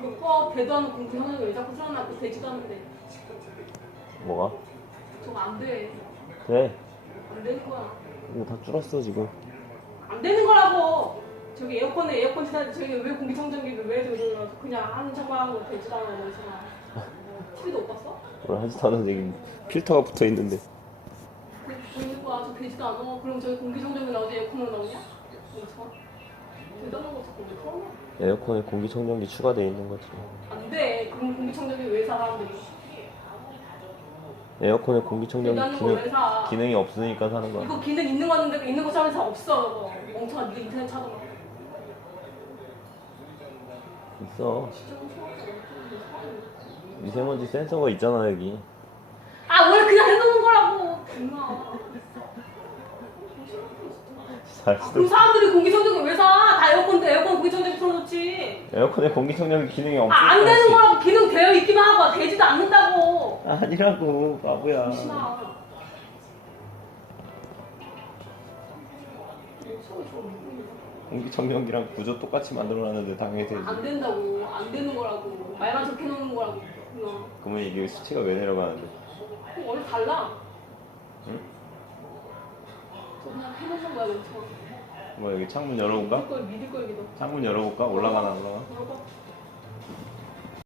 그거 꺼 대도 않는 공기 형이 왜 자꾸 틀어놨고 되지도 않는데 뭐가? 저거 안돼 돼. 안 되는 거야 이거 다 줄었어 지금. 안 되는 거라고 저기 에어컨에 에어컨 틀어야 저기 왜 공기청정기를 왜 저러고 그냥 하는 척만 하고 되지도 않는 거잖아 TV도 못 봤어? 뭘 하지도 않은 얘기 필터가 붙어 있는데. 그 보이는 거야 저 되지도 않아 그럼 저기 공기청정기 나오지 에어컨으로 나오냐? 그렇죠 대단한 거 에어컨에 공기청정기 추가되어 있는 거지. 안돼 그럼 공기청정기 왜 사, 사람들이 에어컨에 공기청정기 대단한 거왜 기능, 사? 기능이 없으니까 사는 거야. 이거 기능 있는 거 같은데 있는 거 찾으면 다 없어 이거 멍청한 네 인터넷 찾아봐 있어. 진짜 멍청하다 미세먼지 센서가 있잖아 여기. 아 원래 그냥 해놓는 거라고 잘 아, 그럼 쓰. 사람들이 공기청정기 왜 사? 다 에어컨 에어컨 공기청정기 틀어놓지 에어컨에 공기청정기 기능이 없으니까. 아, 안 되는. 거라고 기능 되어 있기만 하고 되지도 않는다고 아니라고 바보야. 좀 공기청정기랑 구조 똑같이 만들어놨는데 당연히 되지. 안 된다고 안 되는 거라고 말만 적혀 놓는 거라고 그냥 그러면 이게 수치가 왜 내려가는데? 그거 원래 달라 응? 저 그냥 해놓는 거야 괜찮아 뭐 여기 창문 열어볼까? 믿을 걸 믿을 걸 믿어 창문 열어볼까? 올라가나 올라가? 열어봐